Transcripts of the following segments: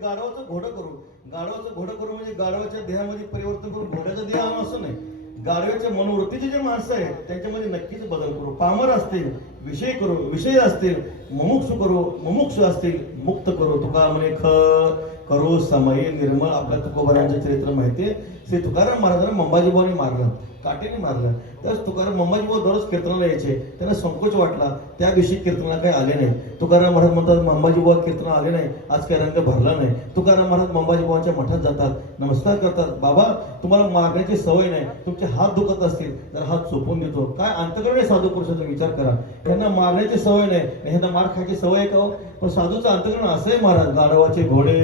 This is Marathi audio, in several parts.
गाढवाचं घोडं करू. गाढवाचं घोडं करू म्हणजे गाढवाच्या देहामध्ये परिवर्तन करून घोड्याचा देह आणू असं नाही. गाढव्याच्या मनोवृत्तीची जे माणसं आहेत त्यांच्यामध्ये नक्कीच बदल करू. पामर असतील विषय करू विषय असतील मुमुक्षु करू मुमुक्षु असतील मुक्त करू. तुका म्हणे ख करू समय निर्मळ आपल्या तुकोबरांचं चरित्र माहितीये श्री तुकाराम महाराजांना मंबाजीबाने मारलं काटेने मारलं. तर तुकाराम मंबाजीबा दररोज कीर्तनाला यायचे. त्यांना संकोच वाटला. त्या दिवशी कीर्तनाला काही आले नाही. तुकाराम महाराज म्हणतात मंबाजीबा कीर्तन आले नाही. आज काही रंग भरला नाही. तुकाराम महाराज मंबाजीबाच्या मठात जातात. नमस्कार करतात. बाबा तुम्हाला मारण्याची सवय नाही. तुमचे हात दुखत असतील. तर हात सोपून देतो. काय अंतकरणे साधू पुरुषाचा विचार करा. ह्यांना मारण्याची सवय नाही. ह्यांना मार खायची सवय आहे का हो? पण साधूचं अंतकरण असं आहे महाराज गाढवाचे घोडे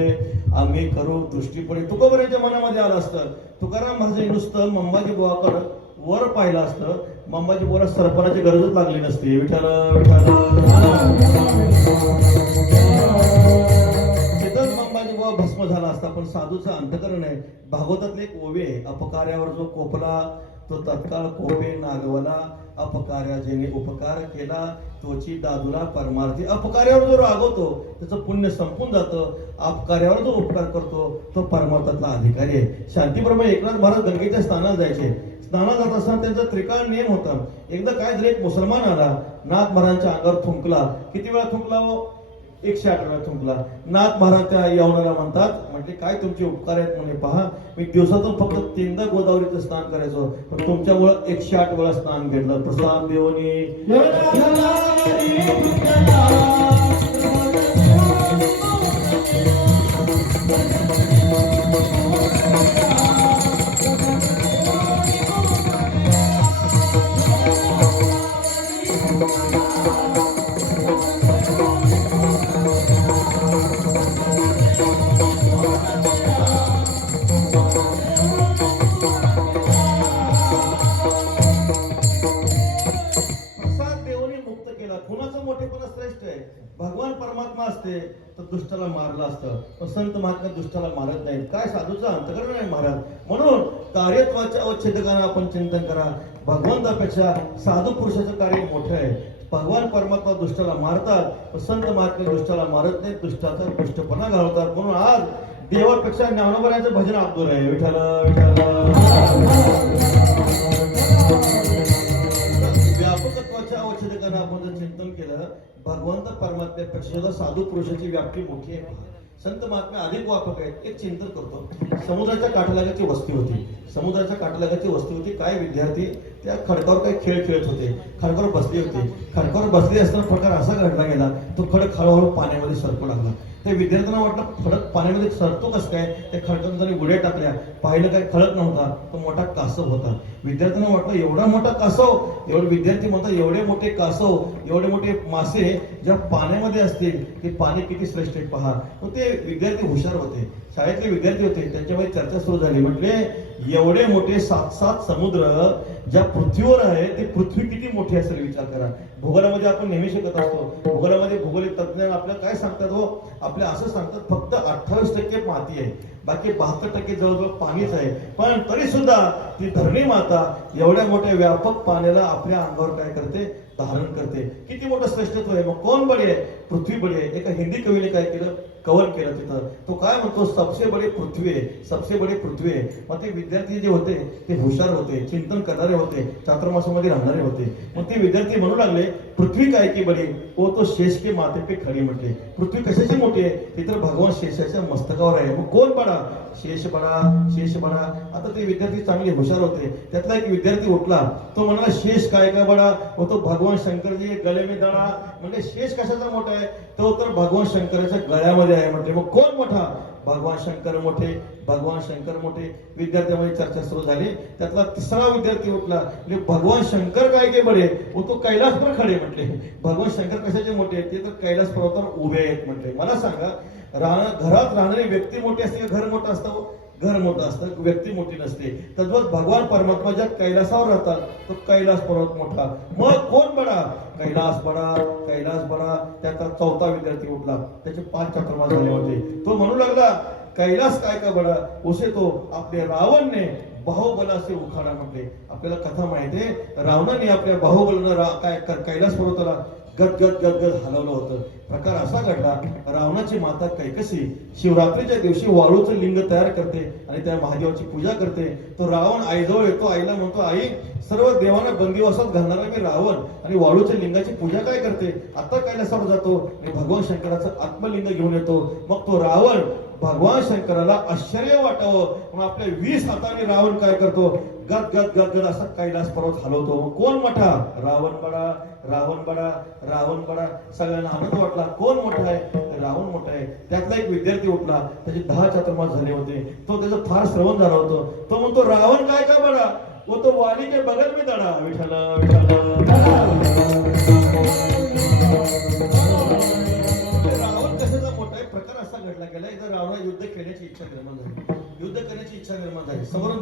आम्ही करू दृष्टीपणे. तुकोबऱ्याच्या मनामध्ये आलं असतं. तुकाराम महाराज नुसतं मंबाजी बुवाकडं वर पाहिलं असतं. मंबाजी बुवाला सरपणाची गरजच लागली नसती. विठाल विठाल मंबाजी बुवा भस्म झाला असता. पण साधूचं अंतकरण आहे. भागवतातले एक ओवे अपकार्यावर जो कोपला तो तत्काळ कोपे नागवला अपकार्या जेणे उपकार केला तोची दादूला परमार्थी अपकार्यावर जो रागवतो त्याचं पुण्य संपून जातं. अपकार्यावर जो उपकार करतो तो परमार्थातला अधिकारी आहे. शांतीप्रमाणे एकनाथ महाराज गंगेच्या स्थानात जायचे. स्नानात जात असताना त्यांचा त्रिकाळ नियम होता. एकदा काय झालं एक मुसलमान आला नाथ महाराजांच्या अंगावर थुंकला. किती वेळा थुंकला हो? एकशे आठ वेळा थुंकला नाथ महाराज त्या यवनाला म्हणतात म्हटले काय तुमचे उपकार आहेत म्हणे पहा. मी दिवसातून फक्त तीनदा गोदावरीचं स्नान करायचो. पण तुमच्यामुळं एकशे आठ वेळा स्नान घेतलं प्रसाद देवनी. दुष्टाला मारलं असतं पण संत महात्मा दुष्टाला मारत नाहीत. काय साधूचा अंतकरण नाही महाराज? म्हणून कार्यत्वाच्या अवच्छेदकांना आपण चिंतन करा. भगवंतापेक्षा साधू पुरुषाचं कार्य मोठं आहे. भगवान परमात्मा दुष्टाला मारतात पण संत महात्मा दुष्टाला मारत नाहीत. दुष्टाचा दुष्टपणा घालवतात. म्हणून आज देवापेक्षा ज्ञानोबराचं भजन अब्दुल आहे. विठाल व्यापकत्वाच्या भगवंत परमात्म्यापेक्षा सुद्धा साधू पुरुषाची व्याप्ती मोठी आहे. संत महात्मे अधिक व्यापक आहेत एक चिंतन करतो. समुद्राच्या काठालागाची वस्ती होती. समुद्राच्या काठालागाची वस्ती होती. काय विद्यार्थी? त्या खडकावर काही खेळ खेळत होते. खडकावर बसले होते. खडकावर बसले असताना प्रकार असा घडला गेला तो खडक हळूहळू पाण्यामध्ये सरकू लागला. ते विद्यार्थ्यांना वाटलं खडक पाण्यामध्ये सरतो कसं काय? त्या खडकात त्यांनी उड्या टाकल्या पाहिलं काय खडक नव्हता तो मोठा कासव होता. विद्यार्थ्यांना वाटलं एवढा मोठा कासव? एवढे विद्यार्थी म्हणतात एवढे मोठे कासव एवढे मोठे मासे ज्या पाण्यामध्ये असतील ते पाणी किती श्रेष्ठ आहे पहा. मग ते विद्यार्थी हुशार होते शाळेतले विद्यार्थी होते त्यांच्यामध्ये चर्चा सुरू झाली. म्हटले एवढे मोठे सात सात समुद्र ज्या पृथ्वीवर आहे ते पृथ्वी किती मोठी असेल विचार करा. भूगोलामध्ये आपण नेहमी शिकत असतो. भूगोलामध्ये भूगोलिक तज्ञ आपल्याला काय सांगतात हो? आपल्या असं सांगतात फक्त अठ्ठावीस टक्के माती आहे. बाकी बहात्तर टक्के जवळजवळ पाणीच आहे. पण तरी सुद्धा ती धरणी माता एवढ्या मोठ्या व्यापक पाण्याला आपल्या अंगावर काय करते? धारण करते. किती मोठं श्रेष्ठत्व आहे? मग कोण बडे आहे? पृथ्वी बळे आहे. एका हिंदी कवीने काय केलं? कव्हर केलं तिथं. तो काय म्हणतो? सबसे बडे पृथ्वी आहे. सबसे बडे पृथ्वी आहे. मग ते विद्यार्थी जे होते ते हुशार होते चिंतन करणारे होते चातुर्मासामध्ये राहणारे होते. मग ते विद्यार्थी म्हणू लागले पृथ्वी काय की बडी ओ तो शेष के माथे पे खडी म्हटले. पृथ्वी कशाची मोठी आहे? ते तर भगवान शेषाच्या मस्तकावर आहे. मग कोण बडा शेष बडा शेष बडा आता ते विद्यार्थी चांगले हुशार होते. त्यातला एक विद्यार्थी उठला. तो म्हणाला शेष काय का बडा? हो तो भगवान शंकरजी गले मी दडा म्हणजे शेष कशाचा मोठा आहे? तो तर भगवान शंकराच्या गळ्यामध्ये आहे म्हटले. मग कोण मोठा? भगवान शंकर मोठे भगवान शंकर मोठे. विद्यार्थ्यामध्ये चर्चा सुरू झाली. त्यातला तिसरा विद्यार्थी उठला. म्हणजे भगवान शंकर काय के बडे? व तो कैलास पर खडे म्हटले. भगवान शंकर कशाचे मोठे आहेत? ते तर कैलास पर्वतावर उभे आहेत म्हटले. मला सांगा राहणं घरात राहणारी व्यक्ती मोठी असते घर मोठं असतं? घर मोठं असतं व्यक्ती मोठी नसते. तद्वत भगवान परमात्मा ज्या कैलासावर राहतात. तो कैलास पर्वत मोठा. मग कोण बडा? कैलास बडा कैलास बडा. त्याचा चौथा विद्यार्थी उठला. त्याचे पाच चक्रवात झाले होते. तो म्हणू लागला कैलास काय का बडा? उसे तो आपले रावण ने बाहुबलाचे उखाडा म्हटले. आपल्याला कथा माहितीये रावणाने आपल्या बाहुबलानं रा- काय कैलास पर्वताला गद गद गद गद हलवलं होतं. प्रकार असा घडला रावणाची माता कैकसी शिवरात्रीच्या दिवशी वाळूचं लिंग तयार करते आणि त्या महादेवाची पूजा करते. तो रावण आईजवळ येतो आईला म्हणतो आई सर्व देवांना बंदिवासात घालणारा मी रावण आणि वाळूच्या लिंगाची पूजा काय करते? आता कैलासावर जातो आणि भगवान शंकराचं आत्मलिंग घेऊन येतो. मग तो रावण भगवान शंकराला आश्चर्य वाटावं. म्हणून आपल्या वीस हाताने रावण काय करतो? गद गद गद गद असा कैलास पर्वत हलवतो. मग कोण मोठा? रावण बडा रावण बडा रावण बडा. सगळ्यांना आनंद वाटला. कोण मोठा आहे? रावण मोठा आहे. त्यातला एक विद्यार्थी उठला. त्याचे दहा चातुर्मास झाले होते. तो त्याचं फार श्रवण झालं होतं. तो म्हणतो रावण काय का बडा? वो तो वाली के बगल में दडा. विठ्ठल विठ्ठल. रावण कशाचा मोठा आहे? प्रकार असा घडला गेला. इथं रावणा युद्ध खेळण्याची इच्छा निर्माण झाली.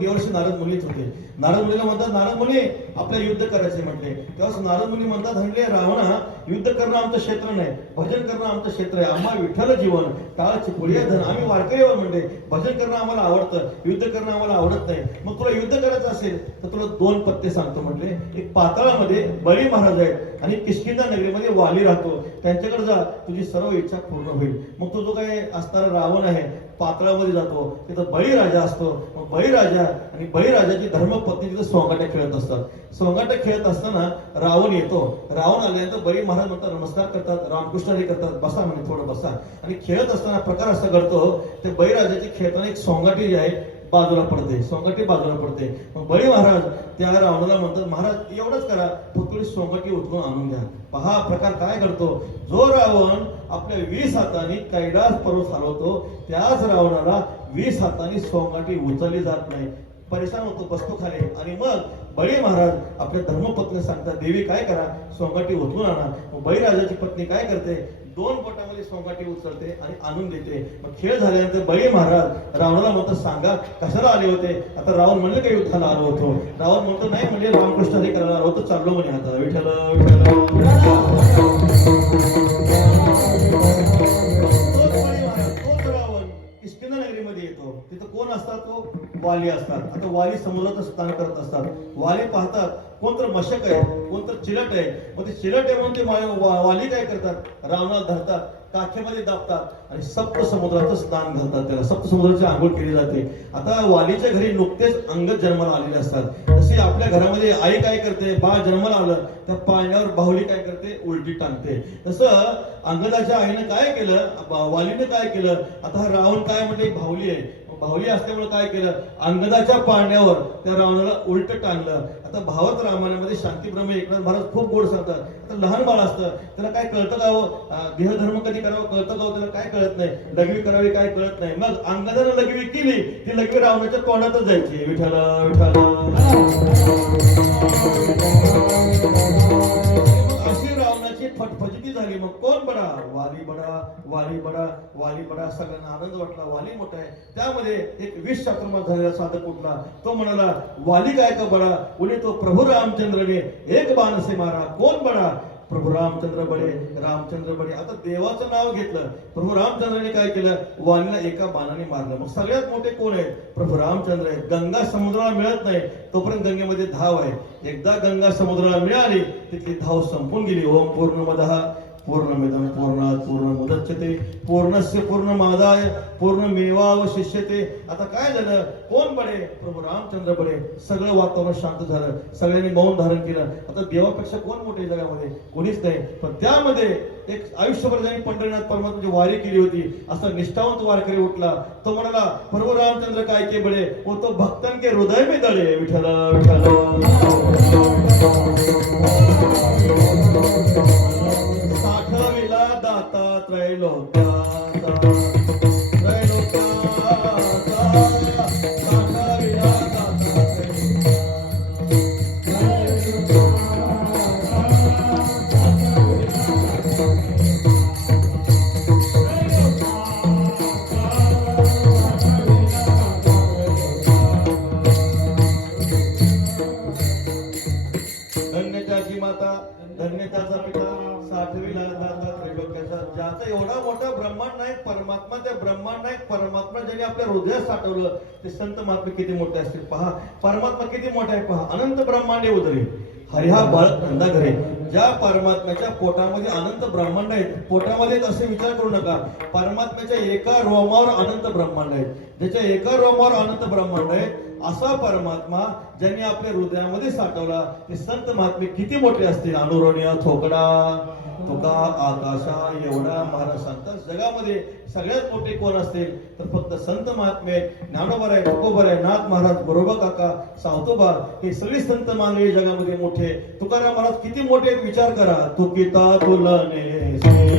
देवर्षी नारद मुनीच होते. नारद मुनीला म्हणतात नारद मुनी आपल्याला युद्ध करायचे म्हटले. तेव्हा नारद मुनी म्हणतात म्हणले रावणा युद्ध करणं आमचं क्षेत्र नाही. भजन करणं आमचं क्षेत्र आहे. आम्हा विठ्ठल जीवन टाळ पुढे धन. आम्ही वारकरीवर म्हणले भजन करणं आम्हाला आवडतं. युद्ध करणं आम्हाला आवडत नाही. मग तुला युद्ध करायचं असेल तर तुला दोन पत्ते सांगतो म्हटले. एक पाताळामध्ये बळी महाराज आहेत आणि किशकिंदा नगरीमध्ये वाली राहतो. त्यांच्याकडे जा तुझी सर्व इच्छा पूर्ण होईल. मग तो जो काय असणारा रावण आहे पातळामध्ये जातो. तिथं बळीराजा असतो. मग बळीराजा आणि बळीराजाची धर्मपत्नी तिथं सोंगाट्या खेळत असतात. सोंगाट्या खेळत असताना रावण येतो. रावण आल्यानंतर बळी महाराज म्हणतात नमस्कार करतात रामकृष्ण हरी करतात बसा म्हणे थोडं बसा. आणि खेळत असताना प्रकार असा घडतो ते बळीराजाची खेळताना एक सोंगाटी जी आहे बाजूला पडते सोंगटी बाजूला पडते. मग बळी महाराज त्या रावणाला म्हणतात महाराज एवढंच करा फक्त सोंगटी सोंगाटी उचलून आणून घ्या पहा प्रकार काय करतो जो रावण आपल्या वीस हाताने कैलास पर्वत हलवतो त्याच रावणाला वीस हाताने सोंगाटी उचलली जात नाही. परेशान होतो बसतो खाली. आणि मग बळी महाराज आपल्या धर्मपत्नी सांगतात देवी काय करा? सोंगाटी उचलून आणा. मग बळीराजाची पत्नी काय करते? दोन बोटामध्ये सोंगाटी उचलते आणि आणून देते. मग खेळ झाल्यानंतर बळी महाराज रावणाला म्हणतो सांगा कशाला आले होते? आता रावण म्हणलं काही युद्धाला आलो होतो. रावण म्हणतो नाही म्हणजे रामकृष्ण हे करायला आलो होतो चाललो म्हणे आता. विठ्ठल विठ्ठल. असतात तो वाली असतात. आता वाली समुद्रात स्थान करत असतात. वाली पाहतात कोण तर मशक आहे कोण तर चिलट आहे. मग ते चिलट आहे म्हणून ते वाली काय करतात? रावणाला धरतात. काखेमध्ये दाबतात आणि सप्त समुद्राचं स्नान घालतात त्याला. सप्त समुद्राची आंघोळ केली जाते. आता वालीच्या घरी नुकतेच अंगत जन्माला आलेले असतात. तसे आपल्या घरामध्ये आई काय करते बाळ जन्माला आलं त्या पाळण्यावर बाहुली काय करते उलटी टांगते. तसं अंगदाच्या आईनं काय केलं वालीनं काय केलं आता हा रावण काय म्हणते एक बाहुली आहे. बाहुली असल्यामुळे काय केलं अंगदाच्या पाळण्यावर त्या रावणाला उलट टांगलं. आता भावत रामायणामध्ये शांतीप्रमे एकनाथ महाराज खूप गोड सांगतात. आता लहान बाळ असतं त्याला काय कळतं का हो? देहधर्म कधी करावं कळतं का हो? त्याला काय कळत नाही. लघवी करावी काय कळत नाही. मग अंगदानं लघवी केली ती लघवी रावणाच्या तोंडातच जायची. विठाला अशी रावणाची फटफट झाली मग कोण बडा? वाली बडा वाली बडा वाली बडा. सगळ्यांना आनंद वाटला. वाली मोठा आहे. त्यामध्ये एक वीस चातुर्मास झालेला साधक उठला तो म्हणाला वाली काय का बडा? उणे तो प्रभू रामचंद्रने एक बाणसे मारा. कोण बडा? प्रभू रामचंद्र बडे. रामचंद्र बडे. आता देवाचं नाव घेतलं. प्रभू रामचंद्राने काय केलं? वालीला एका बाणाने मारलं. मग सगळ्यात मोठे कोण आहेत? प्रभू रामचंद्र आहेत. गंगा समुद्राला मिळत नाही. तोपर्यंत गंगेमध्ये धाव आहे. एकदा गंगा समुद्राला मिळाली तिथली धाव संपून गेली. ओम पूर्ण पूर्णमिदं पूर्णात पूर्ण मुदच्यते पूर्णस्य पूर्णमादाय पूर्ण मेवावशिष्यते आता काय झालं? कोण बडे? प्रभू रामचंद्र बडे. सगळं वातावरण शांत झालं. सगळ्यांनी मौन धारण केलं. आता देवापेक्षा कोण मोठे जगामध्ये? कोणीच नाही. पण त्यामध्ये एक आयुष्यभर ज्यांनी पंढरीनाथ परमात्माची वारी केली होती असा निष्ठावंत वारकरी उठला. तो म्हणाला प्रभू रामचंद्र काय के बडे? वो तो भक्तन के हृदय में दळे विठ्ठल विठ्ठल. ते ब्रह्मांड एक परमात्मा ज्यांनी आपल्या हृदयात साठवलं ते संत महात्मे किती मोठे असतील? पहा परमात्मा किती मोठा आहे पहा अनंत ब्रह्मांडे उदरे. हरिहा बाळक नंदा घरे ज्या परमात्म्याच्या पोटामध्ये अनंत ब्रह्मांड आहेत पोटामध्ये असे विचार करू नका. परमात्म्याच्या एका रोमावर अनंत ब्रह्मांड आहेत. ज्याच्या एका रोमावर अनंत ब्रह्मांड आहे असा परमात्मा ज्यांनी आपल्या हृदयामध्ये साठवला ते संत महात्मे किती मोठे असतील? अनुरोणीय थोकडा. तुका आकाशा एवढा महाराज सांगतात जगामध्ये सगळ्यात मोठे कोण असतील? तर फक्त संत महात्मे ज्ञानोबर आहे आहे नाथ महाराज बरोबर काका सावतोबा हे सगळे संत मानले जगामध्ये मोठे तुकाराम महाराज किती मोठे विचार करा तुकिता तुलने से